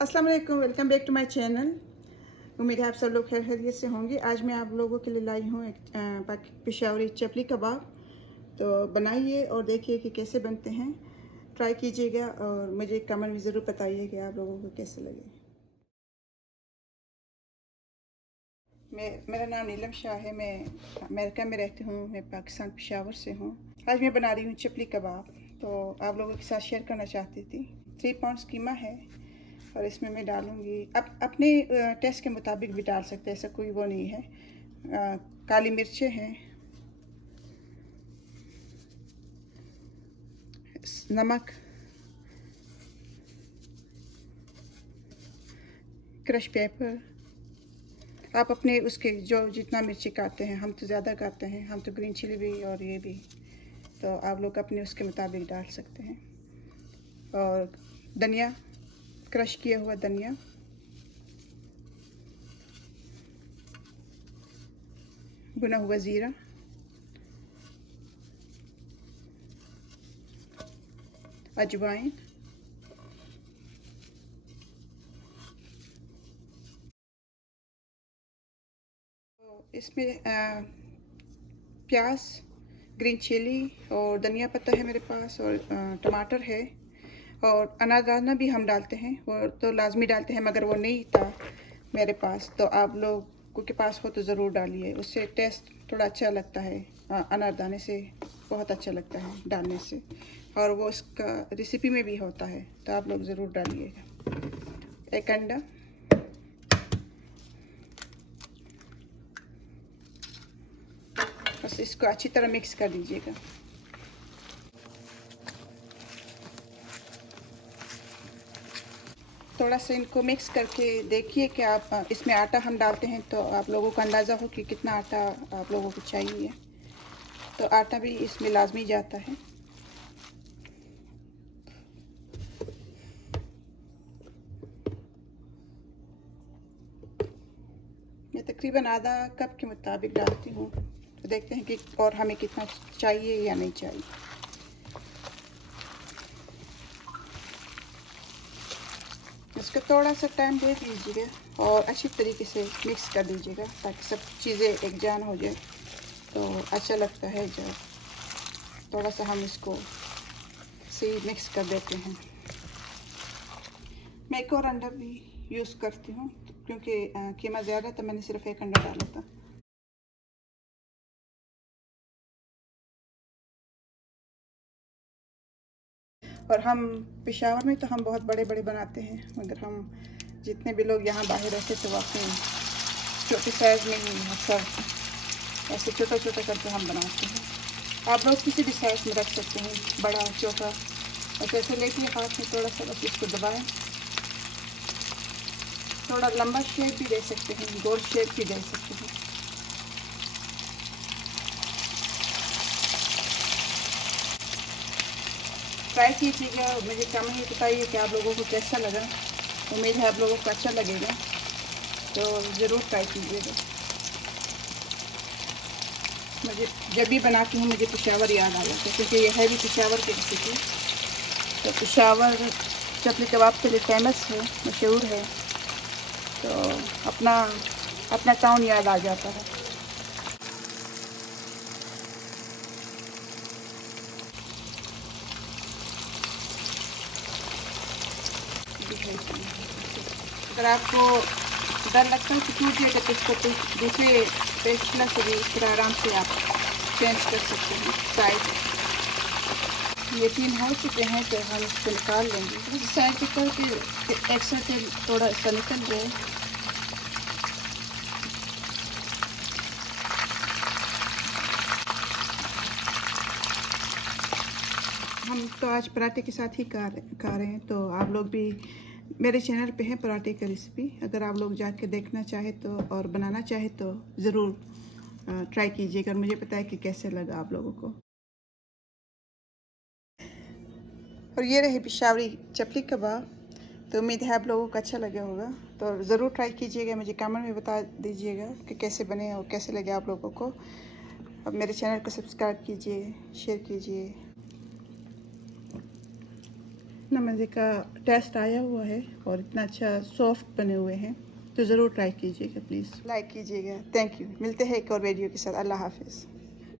अस्सलाम वालेकुम, welcome back to my channel. उम्मीद है आप सब लोग खैर खैरियत से होंगे। आज मैं आप लोगों के लिए लाई हूँ एक पेशावरी चपली कबाब। तो बनाइए और देखिए कि कैसे बनते हैं। ट्राई कीजिएगा और मुझे कमेंट में ज़रूर बताइए कि आप लोगों को कैसे लगे। मेरा नाम नीलम शाह है। मैं अमेरिका में रहती हूँ। मैं पाकिस्तान पेशावर से हूँ। आज मैं बना रही हूँ चपली कबाब, तो आप लोगों के साथ शेयर करना चाहती थी। 3 पाउंड्स कीमा है और इसमें मैं डालूँगी अपने टेस्ट के मुताबिक भी डाल सकते हैं, ऐसा कोई वो नहीं है। काली मिर्चें हैं, नमक, क्रश पेपर। आप अपने उसके जो जितना मिर्ची खाते हैं, हम तो ज़्यादा खाते हैं, हम तो ग्रीन चिली भी और ये भी, तो आप लोग अपने उसके मुताबिक डाल सकते हैं। और धनिया, क्रश किया हुआ धनिया, भुना हुआ ज़ीरा, अजवाइन, तो इसमें प्याज, ग्रीन चिली और धनिया पत्ता है मेरे पास, और टमाटर है, और अनारदाना भी हम डालते हैं। वो तो लाजमी डालते हैं, मगर वो नहीं था मेरे पास, तो आप लोगों के पास हो तो ज़रूर डालिए, उससे टेस्ट थोड़ा अच्छा लगता है। अनारदाने से बहुत अच्छा लगता है डालने से, और वो उसका रेसिपी में भी होता है, तो आप लोग ज़रूर डालिएगा। एक अंडा, बस इसको अच्छी तरह मिक्स कर दीजिएगा। थोड़ा सा इनको मिक्स करके देखिए कि आप इसमें आटा हम डालते हैं तो आप लोगों को अंदाज़ा हो कि कितना आटा आप लोगों को चाहिए, तो आटा भी इसमें लाजमी जाता है। मैं तकरीबन आधा कप के मुताबिक डालती हूँ, तो देखते हैं कि और हमें कितना चाहिए या नहीं चाहिए। इसको थोड़ा सा टाइम दे दीजिएगा और अच्छी तरीके से मिक्स कर दीजिएगा, ताकि सब चीज़ें एक जान हो जाए, तो अच्छा लगता है जब थोड़ा सा हम इसको सही मिक्स कर देते हैं। मैं एक और अंडा भी यूज़ करती हूँ, क्योंकि कीमा ज़्यादा था, मैंने सिर्फ एक अंडा डाला था। और हम पेशावर में तो हम बहुत बड़े बड़े बनाते हैं, मगर हम जितने भी लोग यहाँ बाहर रहते थे वो अपने छोटे साइज़ में ही अक्सर ऐसे छोटा छोटा करके हम बनाते हैं। आप लोग किसी भी साइज़ में रख सकते हैं, बड़ा छोटा। ऐसे ऐसे लेके हाथ में थोड़ा सा बस इसको दबाएं। थोड़ा लंबा शेप भी दे सकते हैं, गोल शेप भी दे सकते हैं। ट्राई कीजिएगा, मुझे कमेंट में बताइए कि आप लोगों को कैसा लगा। उम्मीद है आप लोगों को अच्छा लगेगा, तो ज़रूर ट्राई कीजिएगा। मुझे जब भी बनाती हूँ मुझे पेशावर याद आ जाता है, क्योंकि ये है भी पेशावर की रेसिपी। तो पेशावर चपली कबाब के लिए फेमस है, मशहूर है, तो अपना अपना टाउन याद आ जाता है। अगर आपको डर लगता है कि टूट जाएगा तो इसको दूसरे पेस्टला से भी फिर आराम से आप चेंज कर सकते हैं साइड। ये 3 हो चुके हैं, तो हम इसको निकाल लेंगे। साइड पे करके एक्स्ट्रा तेल थोड़ा सा निकल जाए। हम तो आज पराठे के साथ ही खा रहे हैं, तो आप लोग भी मेरे चैनल पे है पराठे की रेसिपी, अगर आप लोग जाके देखना चाहे तो और बनाना चाहे तो ज़रूर ट्राई कीजिएगा और मुझे पता है कि कैसे लगा आप लोगों को। और ये रही पेशावरी चपली कबाब, तो उम्मीद है आप लोगों को अच्छा लगा होगा, तो ज़रूर ट्राई कीजिएगा। मुझे कमेंट में बता दीजिएगा कि कैसे बने और कैसे लगे आप लोगों को। अब मेरे चैनल को सब्सक्राइब कीजिए, शेयर कीजिए। इतना मज़े का टेस्ट आया हुआ है और इतना अच्छा सॉफ्ट बने हुए हैं, तो ज़रूर ट्राई कीजिएगा, प्लीज़ लाइक कीजिएगा। Thank you. मिलते हैं एक और वीडियो के साथ। अल्लाह हाफ़िज़।